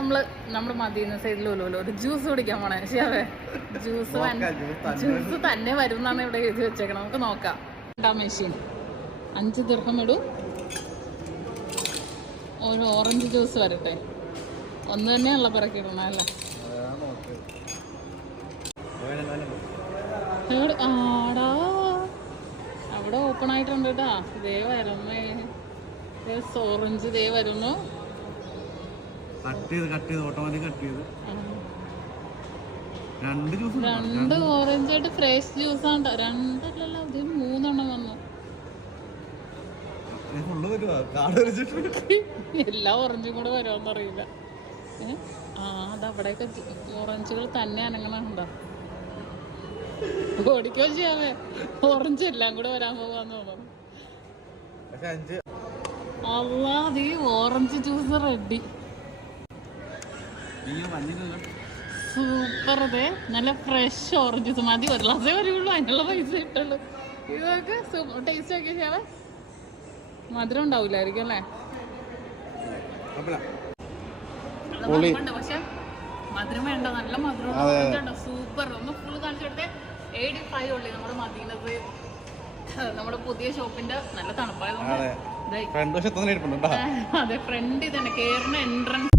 നമ്മള് മദീന സൈഡിലല്ലോ ഒരു ജ്യൂസ് കുടിക്കാൻ പോണേ ശരിയാവേ ജ്യൂസ് തന്നെ വരും എന്നാണ് ഇവിടെ എഴുതി വെച്ചേക്കണം. നമുക്ക് നോക്കാം. മെഷീൻ 5 ദിർഹം ഇടും. ഒരു ഓറഞ്ച് ജ്യൂസ് വരട്ടെ. ഒന്ന് തന്നെയുള്ള പിറക്കി ഇടണല്ലേ. ആടാ അവിടെ ഓപ്പൺ ആയിട്ടുണ്ട് കേട്ടാ. ഇതേ വരുന്നേ ഓറഞ്ച് ഇതേ വരുന്നു. രണ്ട് ഓറഞ്ച് ആയിട്ട് ഫ്രഷ് ജ്യൂസ് ആണ്. രണ്ടല്ലല്ലോ ഇത് 3 എണ്ണം വന്നു. എല്ലാ ഓറഞ്ചും കൂടെ വരുമെന്ന് അറിയില്ല. അതവിടെയൊക്കെ ഓറഞ്ചുകൾ തന്നെ അനങ്ങണുണ്ടോ? ഓടിക്കോ ചെയ്യാവേ. ഓറഞ്ച് എല്ലാം കൂടെ വരാൻ പോവാന്ന് തോന്നുന്നു. അല്ലാതെ ഈ ഓറഞ്ച് ജ്യൂസ് റെഡി. സൂപ്പർ. അതെ നല്ല ഫ്രഷ് ഓറഞ്ച് ജ്യൂസ് മതി. ഒരു ഗ്ലാസേ വരുള്ളൂ. അതിനുള്ള പൈസ ഇട്ടുള്ളൂ. ഇതൊക്കെ ടേസ്റ്റ് ആക്കിയ ചെയ്യാവേ. മധുരം ഉണ്ടാവില്ലായിരിക്കും അല്ലേ? പക്ഷെ മധുരം വേണ്ട. നല്ല മധുരം. സൂപ്പർ. ഒന്ന് ഫുള്ള് കാണിച്ചെടുത്തേ. 85 ഉള്ളി നമ്മുടെ മദീനത്ത്. നമ്മുടെ പുതിയ ഷോപ്പിന്റെ നല്ല തണുപ്പായതുകൊണ്ട് അതെ ഫ്രണ്ട് ഇതന്നെ കേറുന്ന എൻട്രൻസ്